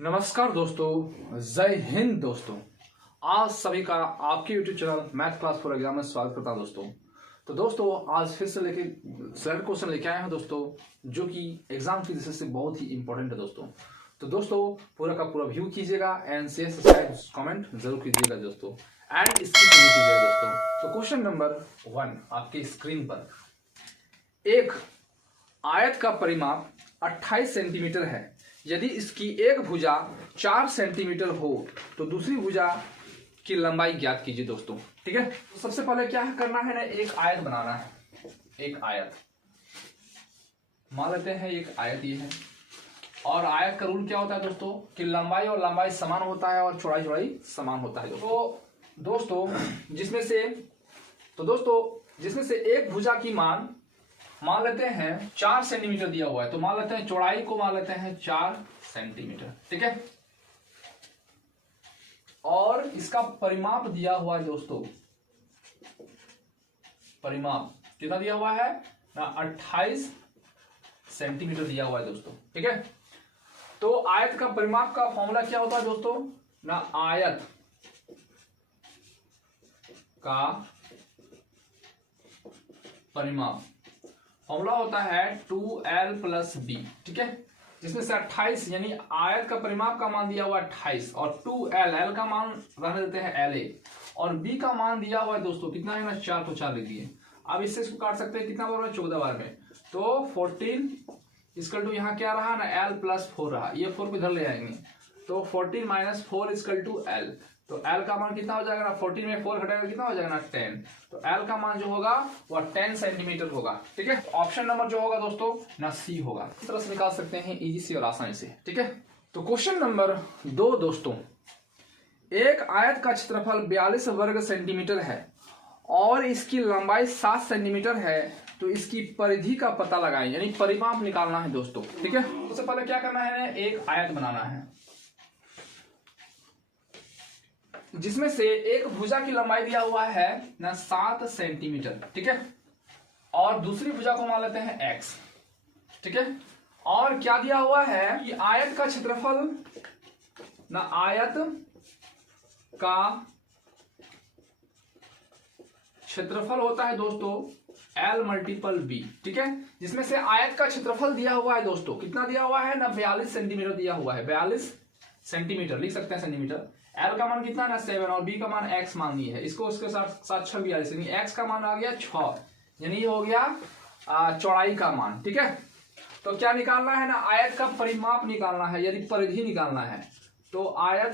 नमस्कार दोस्तों, जय हिंद दोस्तों। आज सभी का आपके YouTube channel math class for exam में स्वागत करता हूं दोस्तों। तो दोस्तों आज फिर से सेलेक्ट क्वेश्चन लेके आए हैं दोस्तों, जो कि एग्जाम की दृष्टि से बहुत ही इंपॉर्टेंट है दोस्तों। तो दोस्तों पूरा का पूरा व्यू कीजिएगा एंड शेयर सब्सक्राइब कमेंट जरूर कीजिएगा दोस्तों, एंड स्किप नहीं कीजिएगा दोस्तों। तो क्वेश्चन नंबर 1 आपके स्क्रीन पर, एक आयत का परिमाप 28 सेंटीमीटर है। यदि इसकी एक भुजा 4 सेंटीमीटर हो तो दूसरी भुजा की लंबाई ज्ञात कीजिए दोस्तों। ठीक है, तो सबसे पहले क्या करना है ना, एक आयत बनाना है। एक आयत मान लेते हैं, एक आयत ये है, और आयत का रूल क्या होता है दोस्तों कि लंबाई और लंबाई समान होता है और चौड़ाई चौड़ाई समान होता है। तो दोस्तों जिसमें से एक भुजा की मान लेते हैं 4 सेंटीमीटर दिया हुआ है, तो मान लेते हैं चौड़ाई को मान लेते हैं 4 सेंटीमीटर। ठीक है, और इसका परिमाप दिया हुआ है दोस्तों, परिमाप कितना दिया हुआ है ना, 28 सेंटीमीटर दिया हुआ है दोस्तों। ठीक है, तो आयत का परिमाप का फॉर्मूला क्या होता है दोस्तों ना, आयत का परिमाप फॉर्मूला होता है 2l + b। ठीक है, जिसमें से 28 यानी आयत का परिमाप का मान दिया हुआ 28 और 2l का मान रहने देते हैं la, और b का मान दिया हुआ है दोस्तों कितना है ना, 4, तो 4 लिख दिए। अब इससे इसको काट सकते हैं, कितना बार में 14 बार में, तो 14 इक्वल टू यहाँ क्या रहा ना, l + 4 रहा, ये 4 को इधर ले आएंगे, तो 14 - 4 इक्वल टू l। तो l का मान कितना हो जाएगा ना, 14 में 4 घटाएगा कितना हो जाएगा ना, 10। तो l का मान जो होगा वह 10 सेंटीमीटर होगा। ठीक है, ऑप्शन नंबर जो होगा दोस्तों ना, सी होगा। इस तरह से निकाल सकते हैं इजी से और आसानी से। ठीक है, तो क्वेश्चन नंबर 2 दोस्तों, एक आयत का क्षेत्रफल 42 वर्ग सेंटीमीटर है और इसकी लंबाई 7 सेंटीमीटर है, तो इसकी परिधि का पता लगाएं, यानी परिमाप निकालना है दोस्तों। ठीक है, सबसे पहले क्या करना है, एक आयत बनाना है जिसमें से एक भुजा की लंबाई दिया हुआ है ना 7 सेंटीमीटर। ठीक है, और दूसरी भुजा को मान लेते हैं x। ठीक है, और क्या दिया हुआ है कि आयत का क्षेत्रफल ना, आयत का क्षेत्रफल होता है दोस्तों l × b। ठीक है, जिसमें से आयत का क्षेत्रफल दिया हुआ है दोस्तों, कितना दिया हुआ है ना, 42 सेंटीमीटर दिया हुआ है। 42 सेंटीमीटर लिख सकते हैं सेंटीमीटर। l का मान कितना है ना, 7, और b का मान x मान ली है, इसको उसके साथ 6 42, यानी x का मान आ गया 6, यानी ये हो गया चौड़ाई का मान। ठीक है, तो क्या निकालना है ना, आयत का परिमाप निकालना है, यदि परिधि निकालना है तो आयत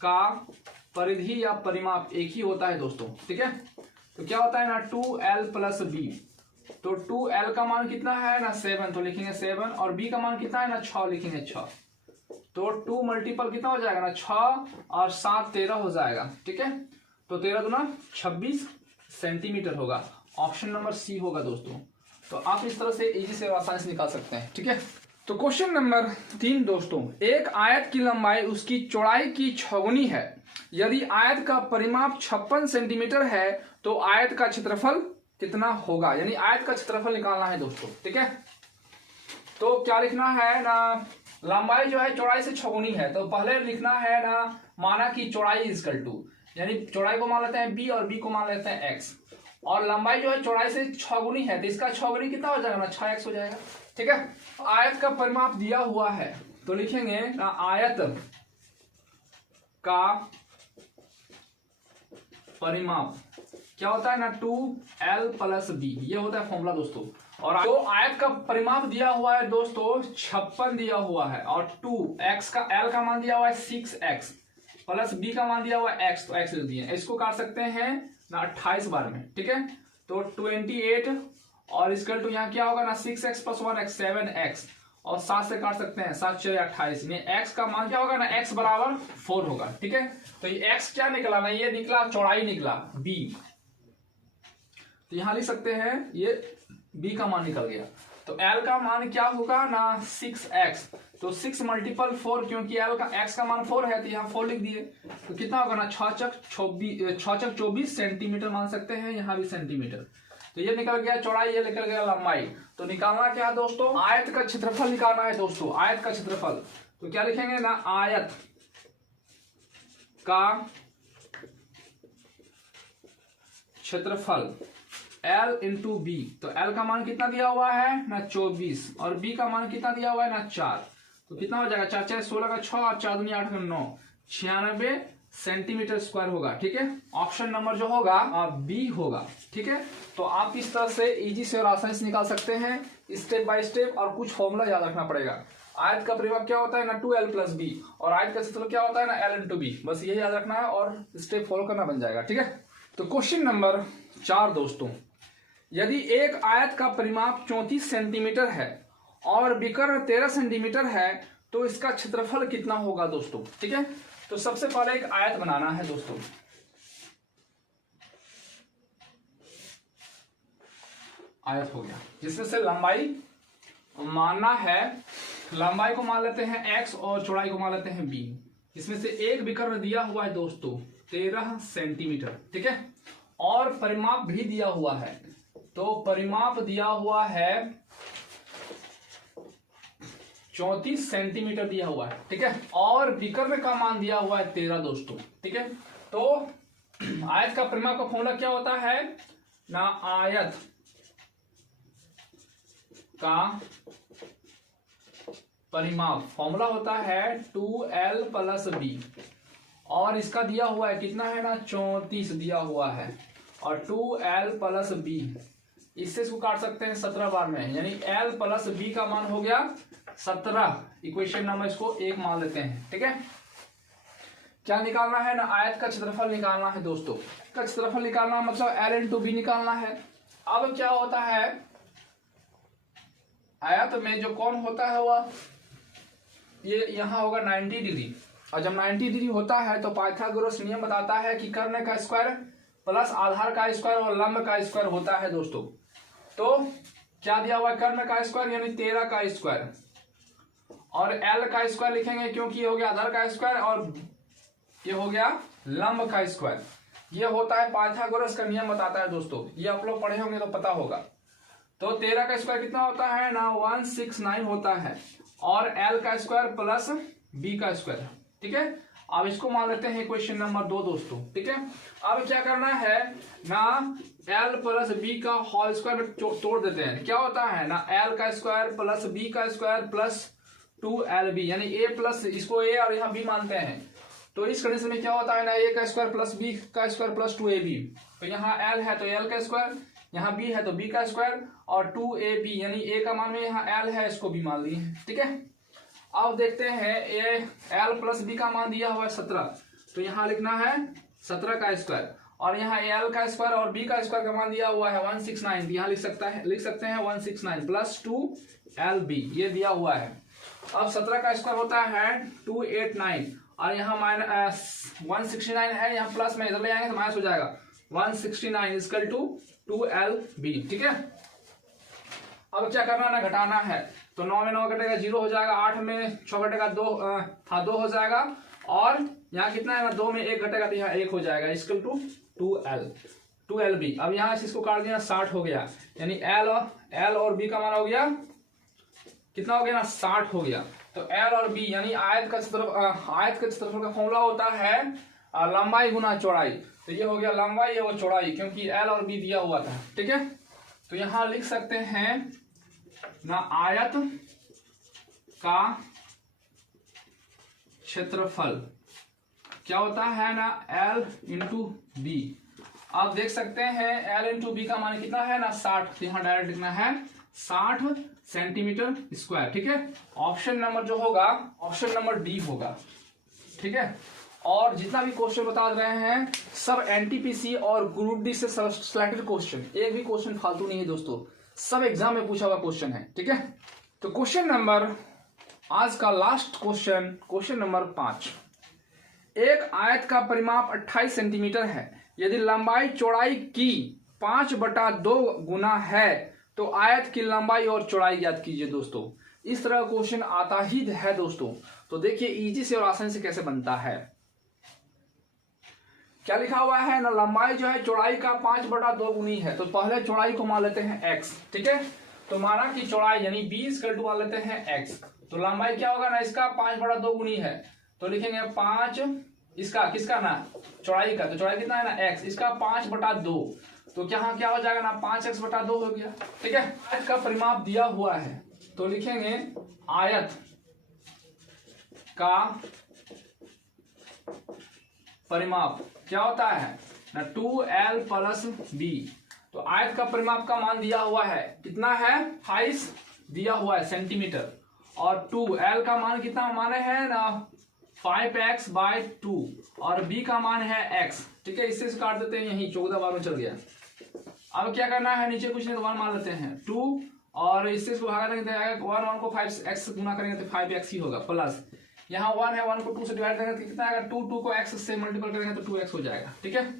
का परिधि या परिमाप एक ही होता है दोस्तों। ठीक है, तो क्या होता है ना, 2l + b। तो 2l का मान कितना है ना, 7, तो लिखेंगे 7, और b का मान कितना है ना, 6, लिखेंगे 6। तो 2 मल्टीपल कितना हो जाएगा ना, 6 और 7 13 हो जाएगा। ठीक है, तो 13 दूना 26 सेंटीमीटर होगा। ऑप्शन नंबर सी होगा दोस्तों। तो आप इस तरह से इजी से आसानी से निकाल सकते हैं। ठीक है, तो क्वेश्चन नंबर 3 दोस्तों, एक आयत की लंबाई उसकी चौड़ाई की 6 गुनी है। यदि आयत का परिमाप 56 सेंटीमीटर है तो आयत का क्षेत्रफल कितना होगा, यानी आयत का क्षेत्रफल निकालना है दोस्तों। ठीक है, तो क्या लिखना है ना, लंबाई जो है चौड़ाई से 6 गुनी है, तो पहले लिखना है ना, माना कि चौड़ाई इक्वल टू, यानी चौड़ाई को मान लेते हैं b और b को मान लेते हैं x, और लंबाई जो है चौड़ाई से 6 गुनी है, तो इसका 6 गुनी कितना हो जाएगा ना, 6x हो जाएगा। ठीक है, आयत का परिमाप दिया हुआ है, तो लिखेंगे ना, आयत का परिमाप क्या होता है ना, 2l + b, ये होता है फॉर्मूला दोस्तों। और तो आयत का परिमाप दिया हुआ है दोस्तों 56 दिया हुआ है, और 2x का l का मान दिया हुआ है 6x + b का मान दिया हुआ है x, तो x लिख दिए। इसको काट सकते हैं ना 28 बार में। ठीक है, तो 28 और इक्वल टू यहाँ क्या होगा ना, 6x + 1x 7x, और 7 से काट सकते हैं, 7 4 28, x का मान क्या होगा ना, x = 4 होगा। ठीक है, तो ये x क्या निकला ना, ये निकला चौड़ाई निकला b, तो यहां लिख सकते हैं ये b का मान निकल गया। तो l का मान क्या होगा ना, 6x, तो 6 × 4, क्योंकि l का x का मान 4 है, तो यहाँ 4 लिख दिए, तो कितना होगा ना, 6 × 24 सेंटीमीटर मान सकते हैं, यहाँ भी सेंटीमीटर। तो ये निकल गया चौड़ाई, ये निकल गया लंबाई। तो निकालना क्या है दोस्तों, आयत का क्षेत्रफल निकालना है दोस्तों। आयत का क्षेत्रफल तो क्या लिखेंगे ना, आयत का क्षेत्रफल L इंटू बी। तो L का मान कितना दिया हुआ है ना 24, और B का मान कितना दिया हुआ है ना 4। तो कितना हो जाएगा, 4 4 16 का 6 और 4 दूनी 8 का 9, 96 सेंटीमीटर स्क्वायर होगा। ठीक है, ऑप्शन नंबर जो होगा बी होगा। ठीक है, तो आप इस तरह से इजी से और आसानी से निकाल सकते हैं स्टेप बाय स्टेप, और कुछ फॉर्मूला याद रखना पड़ेगा। आयत का परिमाप क्या होता है ना 2L प्लस बी, और आयत का क्षेत्रफल क्या होता है ना L इंटू बी। बस यही याद रखना है और स्टेप फॉलो करना बन जाएगा। ठीक है, तो क्वेश्चन नंबर 4 दोस्तों, यदि एक आयत का परिमाप 34 सेंटीमीटर है और विकर्ण 13 सेंटीमीटर है तो इसका क्षेत्रफल कितना होगा दोस्तों। ठीक है, तो सबसे पहले एक आयत बनाना है दोस्तों। आयत हो गया, जिसमें से लंबाई मानना है, लंबाई को मान लेते हैं x और चौड़ाई को मान लेते हैं b। इसमें से एक विकर्ण दिया हुआ है दोस्तों 13 सेंटीमीटर। ठीक है, और परिमाप भी दिया हुआ है, तो परिमाप दिया हुआ है 34 सेंटीमीटर दिया हुआ है। ठीक है, और विकर्ण का मान दिया हुआ है 13 दोस्तों। ठीक है, तो आयत का परिमाप का फॉर्मूला क्या होता है ना, आयत का परिमाप फॉर्मूला होता है 2L प्लस बी, और इसका दिया हुआ है कितना है ना 34 दिया हुआ है, और 2L प्लस बी, इससे इसको काट सकते हैं 17 बार में, यानी L प्लस बी का मान हो गया 17। इक्वेशन नंबर इसको 1 मान लेते हैं। ठीक है, क्या निकालना है ना, आयत का क्षेत्रफल निकालना है दोस्तों। का क्षेत्रफल निकालना मतलब L इंटू बी निकालना है। अब क्या होता है, आयत में जो कोण होता है वह ये यहाँ होगा 90 डिग्री, और जब 90 डिग्री होता है तो पाइथागोरस नियम बताता है कि कर्ण का स्क्वायर प्लस आधार का स्क्वायर और लंब का स्क्वायर होता है दोस्तों। तो क्या दिया हुआ है, कर्ण का स्क्वायर यानी 13 का स्क्वायर, और L का स्क्वायर लिखेंगे क्योंकि ये हो गया आधार का स्क्वायर और ये हो गया लंब का स्क्वायर। ये होता है पाइथागोरस का नियम बताता है दोस्तों, ये आप लोग पढ़े होंगे तो पता होगा। तो 13 का स्क्वायर कितना होता है ना 169 होता है, और L का स्क्वायर प्लस B का स्क्वायर। ठीक है, अब इसको मान लेते हैं क्वेश्चन नंबर 2 दोस्तों। ठीक है, अब क्या करना है ना, L प्लस बी का होल स्क्वायर में तोड़ देते हैं। क्या होता है ना, L का स्क्वायर प्लस B का स्क्वायर प्लस 2LB, यानी A प्लस, इसको A और यहाँ B मानते हैं। तो इस कंडीशन में क्या होता है ना, A का स्क्वायर प्लस B का स्क्वायर प्लस 2AB। तो यहाँ L है तो L का स्क्वायर, यहाँ B है तो B का स्क्वायर, और 2AB यानी A का मान में यहाँ L है, इसको भी मान लिए। ठीक है, अब देखते हैं L प्लस B का मान दिया हुआ है 17, तो यहाँ लिखना है 17 का स्क्वायर, और यहाँ L का स्क्वायर और B का स्क्वायर का मान दिया हुआ है 169, यहाँ लिख सकते हैं 169 प्लस 2LB, ये दिया हुआ है। अब 17 का स्क्वायर होता है 289, और यहाँ माइनस 169 है, यहाँ प्लस में इधर ले आएंगे तो माइनस हो जाएगा 169 इक्वल टू 2LB। ठीक है, अब क्या करना है ना, घटाना है। तो 9 में 9 घटेगा 0 हो जाएगा, 8 में 6 घटेगा 2 हो जाएगा, और यहाँ कितना है ना 2 में 1 घटेगा तो यहाँ 1 हो जाएगा इक्वल टू 2LB। अब यहाँ से इसको काट दिया 60 हो गया, यानी L और B का मान हो गया कितना हो गया ना 60 हो गया। तो L और B यानी आयत का क्षेत्रफल का फॉर्मूला होता है लंबाई गुना चौड़ाई। तो ये हो गया लंबाई और चौड़ाई, क्योंकि L और B दिया हुआ था। ठीक है, तो यहां लिख सकते हैं ना, आयत का क्षेत्रफल क्या होता है ना L इंटू बी। आप देख सकते हैं L इंटू बी का मान कितना है ना 60, तो यहाँ डायरेक्ट लिखना है 60 सेंटीमीटर स्क्वायर। ठीक है, ऑप्शन नंबर जो होगा ऑप्शन नंबर डी होगा। ठीक है, और जितना भी क्वेश्चन बता रहे हैं सब एनटीपीसी और ग्रुप डी से सिलेक्टेड क्वेश्चन, एक भी क्वेश्चन फालतू नहीं है दोस्तों, सब एग्जाम में पूछा हुआ क्वेश्चन है। ठीक है, तो क्वेश्चन नंबर आज का लास्ट क्वेश्चन नंबर 5। एक आयत का परिमाप 28 सेंटीमीटर है, यदि लंबाई चौड़ाई की 5/2 गुना है तो आयत की लंबाई और चौड़ाई ज्ञात कीजिए। दोस्तों इस तरह का क्वेश्चन आता ही है दोस्तों, तो देखिए इजी से और आसानी से कैसे बनता है। क्या लिखा हुआ है ना, लंबाई जो है चौड़ाई का 5/2 गुनी है, तो पहले चौड़ाई को मान लेते हैं x। ठीक है, तो माना कि चौड़ाई यानी 20 मान लेते हैं x, तो लंबाई क्या होगा ना, इसका 5/2 गुनी है, तो लिखेंगे 5, इसका किसका ना, चौड़ाई का, तो चौड़ाई कितना है ना x, इसका 5/2, तो यहाँ क्या हो जाएगा ना 5x/2 हो गया। ठीक है, आयत का परिमाप दिया हुआ है, तो लिखेंगे आयत का परिमाप क्या होता है ना 2l + b। तो आयत का परिमाप का मान दिया हुआ है, कितना है 28 दिया हुआ है सेंटीमीटर, और 2l का मान कितना माने है ना 5x/2, और b का मान है x। ठीक है, इससे काट देते हैं, यही 14 बार में चल गया। अब क्या करना है, नीचे कुछ नहीं तो 1 मान लेते हैं 2, और इससे इसको भागा देंगे, 1 को 5x गुना करेंगे तो 5x ही होगा, प्लस यहाँ 1 है, 1 को 2 से डिवाइड करेंगे तो कितना आएगा 2, 2 को x से मल्टीपल करेंगे तो 2x हो जाएगा। ठीक है,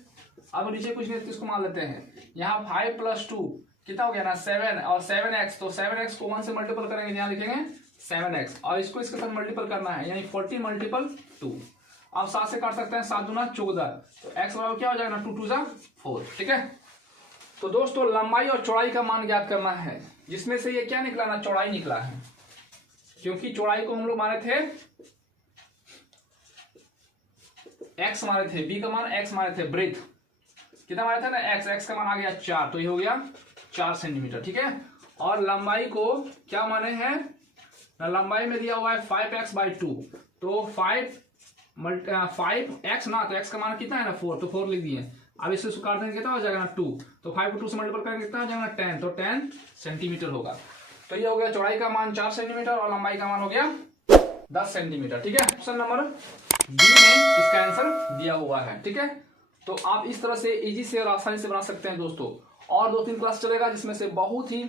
अब नीचे कुछ नहीं तो इसको मान लेते हैं, यहाँ 5 + 2 कितना हो गया ना 7, और 7x, तो 7x को 1 से मल्टीपल करेंगे, यहाँ लिखेंगे 7x, और इसको इसके साथ मल्टीपल करना है, यानी 40 × 2। अब 7 से काट सकते हैं, 7 दूना 14, तो x बराबर क्या हो जाएगा ना 2 2 जा 4। ठीक है, तो दोस्तों लंबाई और चौड़ाई का मान ज्ञात करना है, जिसमें से ये क्या निकला ना चौड़ाई निकला है, क्योंकि चौड़ाई को हम लोग माने थे x माने थे, b का मान x माने थे, ब्रेथ कितना माने थे ना x का मान आ गया 4, तो ये हो गया 4 सेंटीमीटर। ठीक है, और लंबाई को क्या माने हैं ना, लंबाई में दिया हुआ है 5x/2, तो 5x ना, तो x का मान कितना है ना 4, तो 4 लिख दिए। अब इससे काट देंगे कितना हो जाएगा ना 2, तो 5 को 2 से मल्टीपल करेंगे कितना हो जाएगा ना 10, तो 10 सेंटीमीटर होगा। तो ये हो गया चौड़ाई का मान 4 सेंटीमीटर और लंबाई का मान हो गया 10 सेंटीमीटर। ठीक है, ऑप्शन नंबर बी में इसका आंसर दिया हुआ है। ठीक है, तो आप इस तरह से इजी से और आसानी से बना सकते हैं दोस्तों, और 2-3 क्लास चलेगा जिसमें से बहुत ही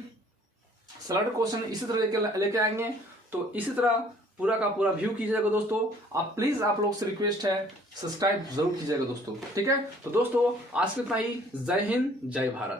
सरल क्वेश्चन इसी तरह लेके आएंगे। तो इसी तरह पूरा का पूरा व्यू कीजिएगा दोस्तों। आप प्लीज आप लोग से रिक्वेस्ट है सब्सक्राइब जरूर कीजिएगा दोस्तों। ठीक है, तो दोस्तों आज के इतना ही। जय हिंद, जय भारत।